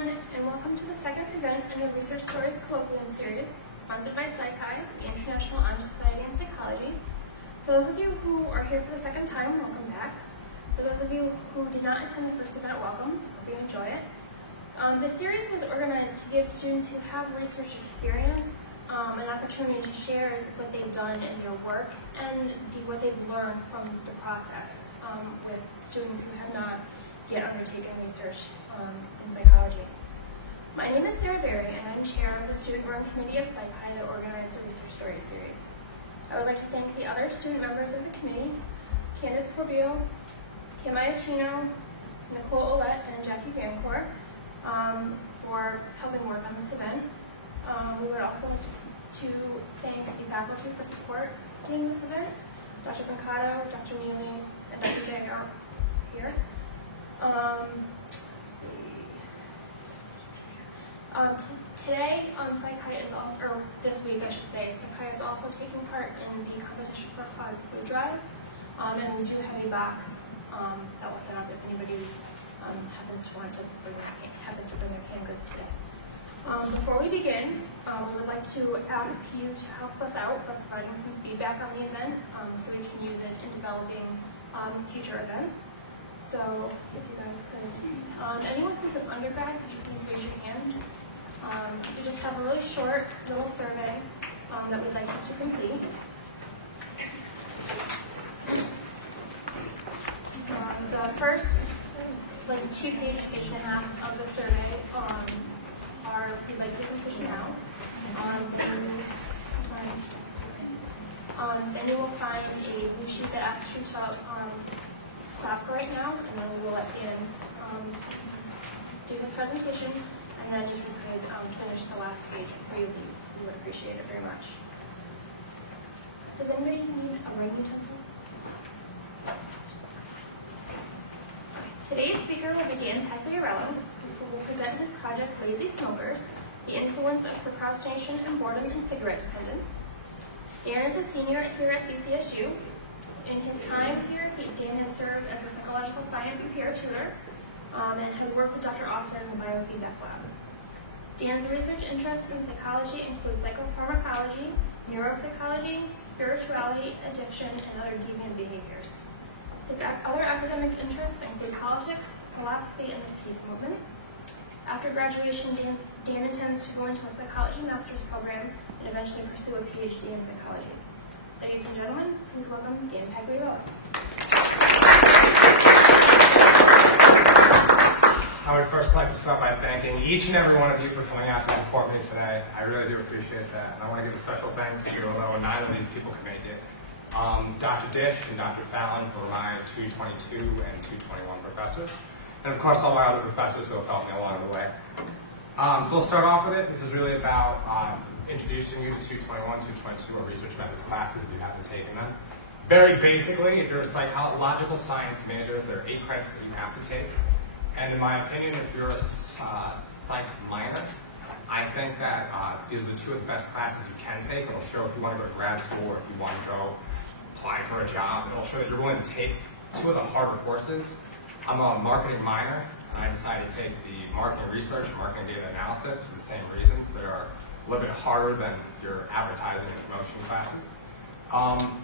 everyone, and welcome to the second event in the Research Stories Colloquium Series, sponsored by PsyChi, the International Honor Society in Psychology. For those of you who are here for the second time, welcome back. For those of you who did not attend the first event, welcome. Hope you enjoy it. This series was organized to give students who have research experience an opportunity to share what they've done in their work and what they've learned from the process with students who have not yet undertaken research in psychology. My name is Sarah Berry, and I'm chair of the student-run committee of PsyChi that organized the Research Stories series. I would like to thank the other student members of the committee, Candace Corbillo, Kim Iachino, Nicole Olette, and Jackie Vancourt, for helping work on this event. We would also like to thank the faculty for supporting this event, Dr. Brancato, Dr. Neely, and Dr. Jagger here. Let's see. Today, PsyChi is or this week I should say, PsyChi is also taking part in the Competition for a Cause food drive, and we do have a box that will set up if anybody happens to want to bring their canned goods today. Before we begin, we would like to ask you to help us out by providing some feedback on the event so we can use it in developing future events. So if you guys could, anyone who's an undergrad, could you please raise your hands? You just have a really short little survey that we'd like you to complete. The first, like 2 page and a half of the survey we'd like to complete now. Then you will find a blue sheet that asks you to stop for right now, and then we will let Dan do his presentation, and then if you could finish the last page before you leave, we would appreciate it very much. Does anybody need a writing utensil? Okay. Today's speaker will be Dan Pagliarello, who will present his project Lazy Smokers, the influence of procrastination and boredom in cigarette dependence. Dan is a senior here at CCSU. In his time here, Dan has served as a psychological science peer tutor and has worked with Dr. Austin in the biofeedback lab. Dan's research interests in psychology include psychopharmacology, neuropsychology, spirituality, addiction, and other deviant behaviors. His other academic interests include politics, philosophy, and the peace movement. After graduation, Dan intends to go into a psychology master's program and eventually pursue a PhD in psychology. Ladies and gentlemen, please welcome Dan Pagliarello. I would first like to start by thanking each and every one of you for coming out to support me today. I really do appreciate that. And I want to give a special thanks to, although neither of these people can make it, Dr. Dish and Dr. Fallon, who are my 222 and 221 professors. And of course, all my other professors who have helped me along the way. So we'll start off with it. This is really about introducing you to 221, 222, or research methods classes if you haven't taken them. Very basically, if you're a psychological science major, there are 8 credits that you have to take. And in my opinion, if you're a psych minor, I think that these are the 2 of the best classes you can take. It'll show if you want to go to grad school or if you want to go apply for a job. It'll show that you're willing to take 2 of the harder courses. I'm a marketing minor. I decided to take the marketing research and marketing data analysis for the same reasons. They're a little bit harder than your advertising and promotion classes.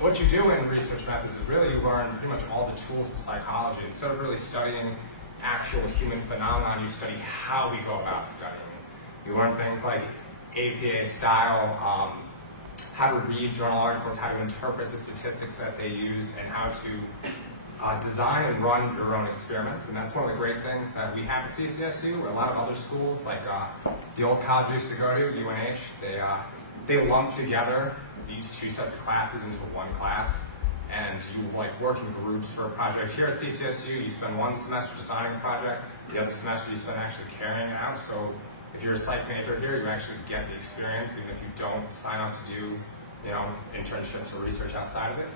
What you do in research methods is really you learn pretty much all the tools of psychology. Instead of really studying actual human phenomenon, you study how we go about studying it. You learn things like APA style, how to read journal articles, how to interpret the statistics that they use, and how to design and run your own experiments. And that's one of the great things that we have at CCSU, or a lot of other schools, like the old college I used to go to, UNH, they lump together these 2 sets of classes into one class. And you work in groups for a project. Here at CCSU, you spend 1 semester designing a project, the other semester you spend actually carrying it out. So if you're a psych major here, you actually get the experience, even if you don't sign up to do internships or research outside of it.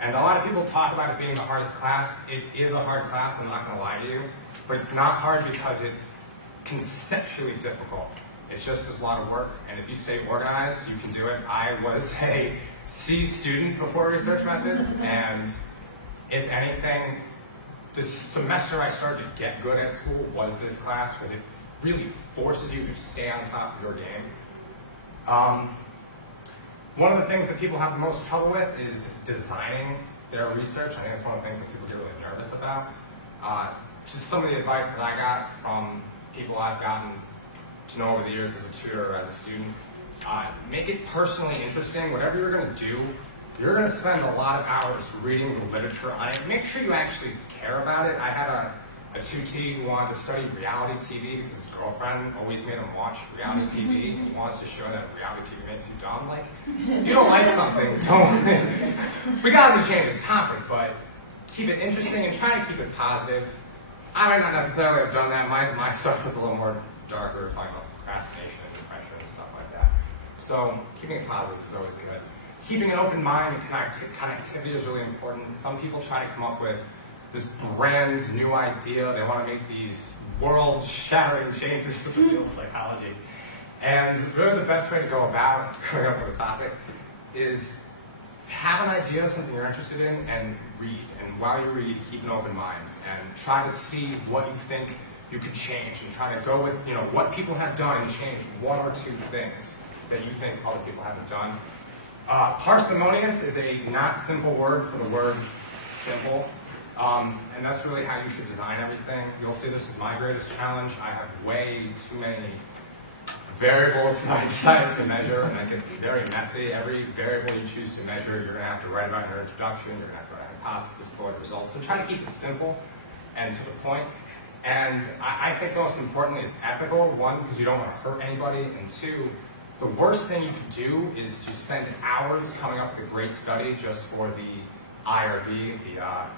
And a lot of people talk about it being the hardest class. It is a hard class, I'm not going to lie to you. But it's not hard because it's conceptually difficult. It's just a lot of work, and if you stay organized, you can do it. I was a C student before research methods, and if anything, the semester I started to get good at school was this class, because really forces you to stay on top of your game. One of the things that people have the most trouble with is designing their research. I think that's one of the things that people get really nervous about. Just some of the advice that I got from people I've gotten to know over the years as a tutor or as a student. Make it personally interesting. Whatever you're going to do, you're going to spend a lot of hours reading the literature on it. Make sure you actually care about it. I had a tutee who wanted to study reality TV because his girlfriend always made him watch reality TV, and he wants to show that reality TV makes you dumb. Like, you don't like something, don't. We got to change this topic, but keep it interesting and try to keep it positive. I might not necessarily have done that. My stuff was a little more darker, talking about procrastination and depression and stuff like that. So keeping it positive is always good. Keeping an open mind and connectivity is really important. Some people try to come up with this brand new idea. They want to make these world-shattering changes to the field of psychology. And really the best way to go about coming up with a topic is have an idea of something you're interested in and read. And while you read, keep an open mind and try to see what you think you could change and try to go with, what people have done and change one or two things that you think other people haven't done. Parsimonious is a not simple word for the word simple. And that's really how you should design everything. You'll see this is my greatest challenge. I have way too many variables that I decided to measure, and it gets very messy. Every variable you choose to measure, you're going to have to write about in your introduction, you're going to have to write a hypothesis for the results. So try to keep it simple and to the point. And I think most importantly is ethical. One, because you don't want to hurt anybody, and two, the worst thing you could do is to spend hours coming up with a great study just for the IRB.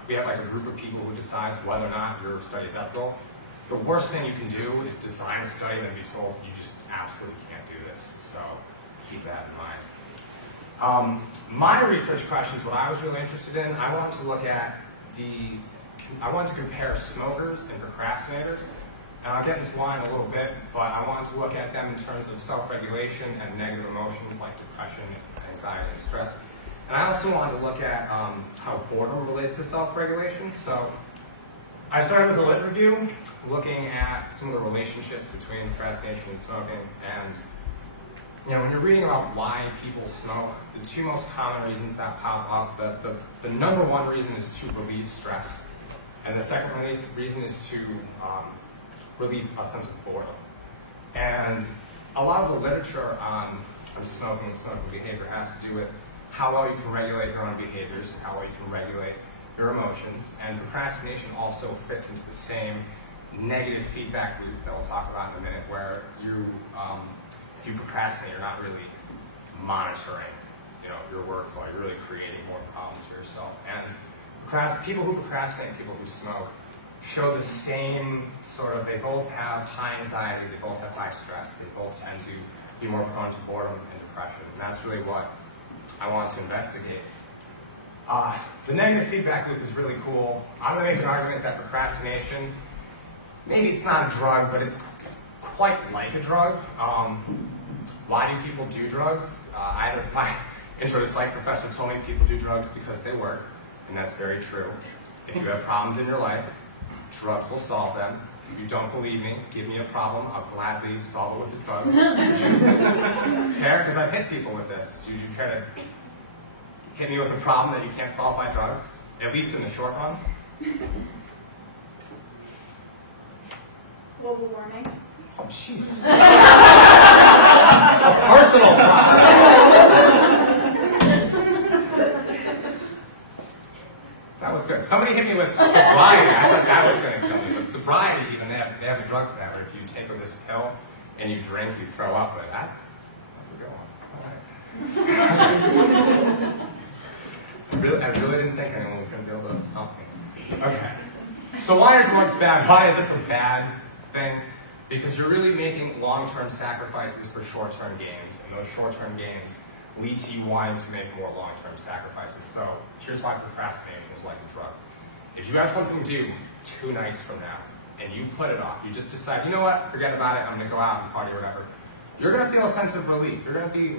We have like a group of people who decides whether or not your study is ethical. The worst thing you can do is design a study and then be told you just absolutely can't do this. So keep that in mind. My research questions, what I was really interested in, I wanted to look at I wanted to compare smokers and procrastinators. And I'll get into why in a little bit, but I wanted to look at them in terms of self-regulation and negative emotions like depression, anxiety, and stress. And I also wanted to look at how boredom relates to self-regulation. So I started with a lit review, looking at some of the relationships between procrastination and smoking. And when you're reading about why people smoke, the two most common reasons that pop up, the number one reason is to relieve stress. And the second reason is to relieve a sense of boredom. And a lot of the literature on smoking and smoking behavior has to do with how well you can regulate your own behaviors and how well you can regulate your emotions. And procrastination also fits into the same negative feedback loop that we'll talk about in a minute, where if you procrastinate, you're not really monitoring your workflow. You're really creating more problems for yourself. And people who procrastinate, people who smoke, show the same they both have high anxiety, they both have high stress, they both tend to be more prone to boredom and depression. And that's really what I want to investigate. The negative feedback loop is really cool. I'm going to make an argument that procrastination, maybe it's not a drug, but it's quite like a drug. Why do people do drugs? My intro to psych professor told me people do drugs because they work, and that's very true. If you have problems in your life, drugs will solve them. If you don't believe me, give me a problem. I'll gladly solve it with the drug. Would you care? Because I've hit people with this. Would you care to hit me with a problem that you can't solve by drugs? At least in the short run? Global warming. Oh, Jesus. A personal problem. That was good. Somebody hit me with sobriety. I thought that was going to kill me. But sobriety, even they have a drug for that, where if you take this pill and you drink, you throw up. But that's a good one. All right. I really didn't think anyone was going to be able to stop me. Okay. So why are drugs bad? Why is this a bad thing? Because you're really making long-term sacrifices for short-term gains, and those short-term gains lead to you wanting to make more long-term sacrifices. So here's why procrastination is like a drug. If you have something due 2 nights from now, and you put it off, you just decide, you know what, forget about it, I'm going to go out and party or whatever, you're going to feel a sense of relief. You're going to be,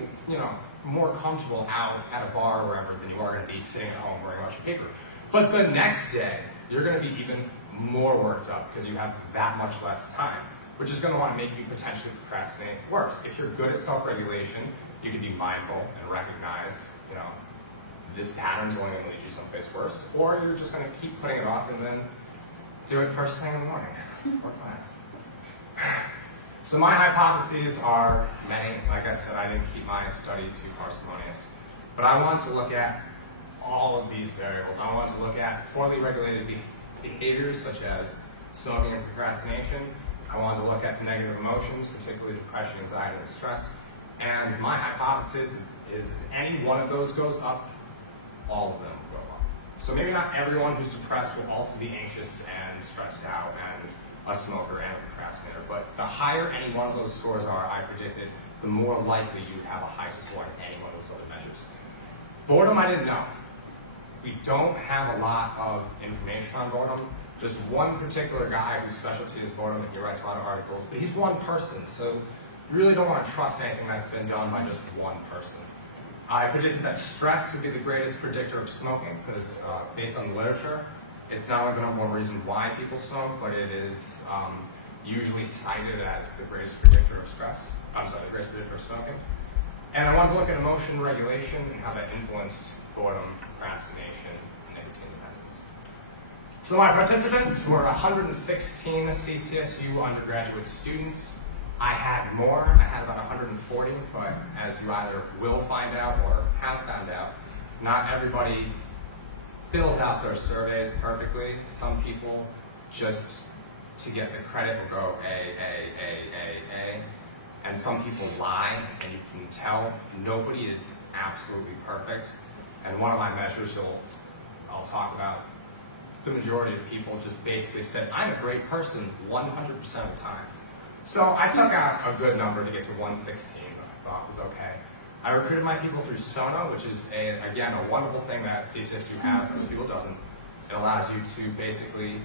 more comfortable out at a bar or wherever than you are going to be sitting at home worrying about your paper. But the next day, you're going to be even more worked up because you have that much less time. which is going to want to make you potentially procrastinate worse. If you're good at self-regulation, you can be mindful and recognize, this pattern's only going to lead you someplace worse, or you're just going to keep putting it off and then do it first thing in the morning for class. So my hypotheses are many. Like I said, I didn't keep my study too parsimonious. But I want to look at all of these variables. I want to look at poorly regulated behaviors such as smoking and procrastination. I want to look at negative emotions, particularly depression, anxiety, and stress. And my hypothesis is any one of those goes up, all of them go up. So maybe not everyone who's depressed will also be anxious and stressed out and a smoker and a procrastinator. But the higher any one of those scores are, I predicted, the more likely you would have a high score in any one of those other measures. Boredom, I didn't know. We don't have a lot of information on boredom. There's one particular guy whose specialty is boredom, and he writes a lot of articles, but he's one person, so you really don't want to trust anything that's been done by just one person. I predicted that stress would be the greatest predictor of smoking, because based on the literature, it's not only the number one reason why people smoke, but it is usually cited as the greatest predictor of stress. The greatest predictor of smoking. And I wanted to look at emotion regulation and how that influenced boredom, procrastination, and nicotine dependence. So my participants were 116 CCSU undergraduate students. I had more. I had about 140, but as you either will find out or have found out, not everybody fills out their surveys perfectly. Some people, just to get the credit, will go A. And some people lie, and you can tell nobody is absolutely perfect. And one of my measures I'll talk about, the majority of people just basically said, I'm a great person 100% of the time. So I took out a good number to get to 116, but I thought was okay. I recruited my people through SONA, which is, again, a wonderful thing that CCSU has, other people doesn't. It allows you to basically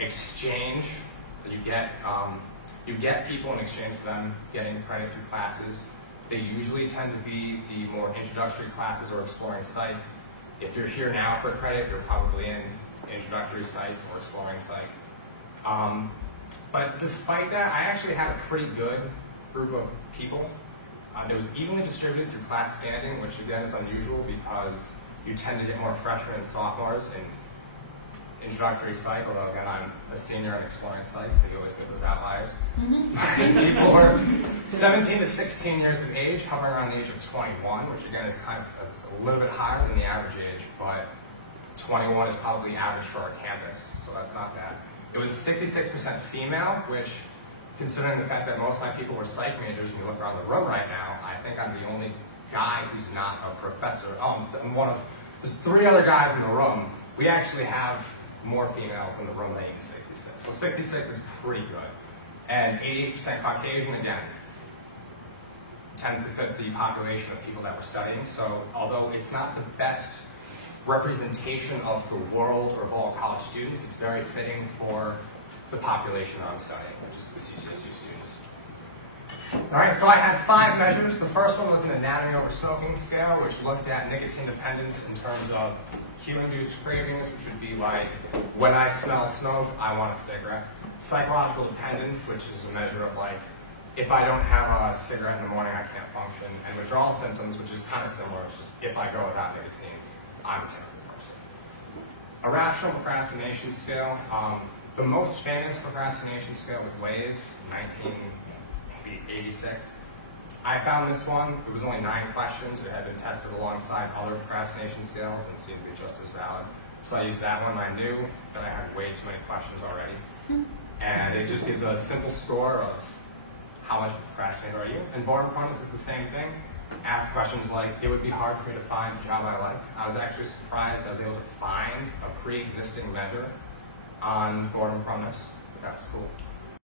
exchange. You get people in exchange for them getting credit through classes. They usually tend to be the more introductory classes or exploring psych. If you're here now for credit, you're probably in introductory psych or exploring psych. But despite that, I actually had a pretty good group of people. It was evenly distributed through class standing, which again is unusual because you tend to get more freshmen and sophomores in introductory psych, although again I'm a senior in exploring psych, so you always get those outliers. People were 17 to 16 years of age, hovering around the age of 21, which again is it's a little bit higher than the average age, but 21 is probably average for our campus, so that's not bad. It was 66% female, which, considering the fact that most of my people were psych majors, and you look around the room right now, I think I'm the only guy who's not a professor. There's 3 other guys in the room. We actually have more females in the room than 66. So 66 is pretty good. And 88% Caucasian, again, tends to fit the population of people that we're studying. So although it's not the best representation of the world or of all college students, it's very fitting for the population I'm studying, which is the CCSU students. All right, so I had 5 measures. The first one was an anatomy over smoking scale, which looked at nicotine dependence in terms of cue-induced cravings, which would be like, when I smell smoke, I want a cigarette. Psychological dependence, which is a measure of like, if I don't have a cigarette in the morning, I can't function. And withdrawal symptoms, which is kind of similar. It's just, if I go without nicotine, I'm a terrible person. A rational procrastination scale. The most famous procrastination scale was Lay's, 1986. I found this one. It was only 9 questions. It had been tested alongside other procrastination scales and seemed to be just as valid. So I used that one. I knew that I had way too many questions already. And it just gives a simple score of how much of a procrastinator are you. And boredom proneness is the same thing. Ask questions like, it would be hard for me to find a job I like. I was actually surprised I was able to find a pre-existing measure on boredom proneness. That's cool.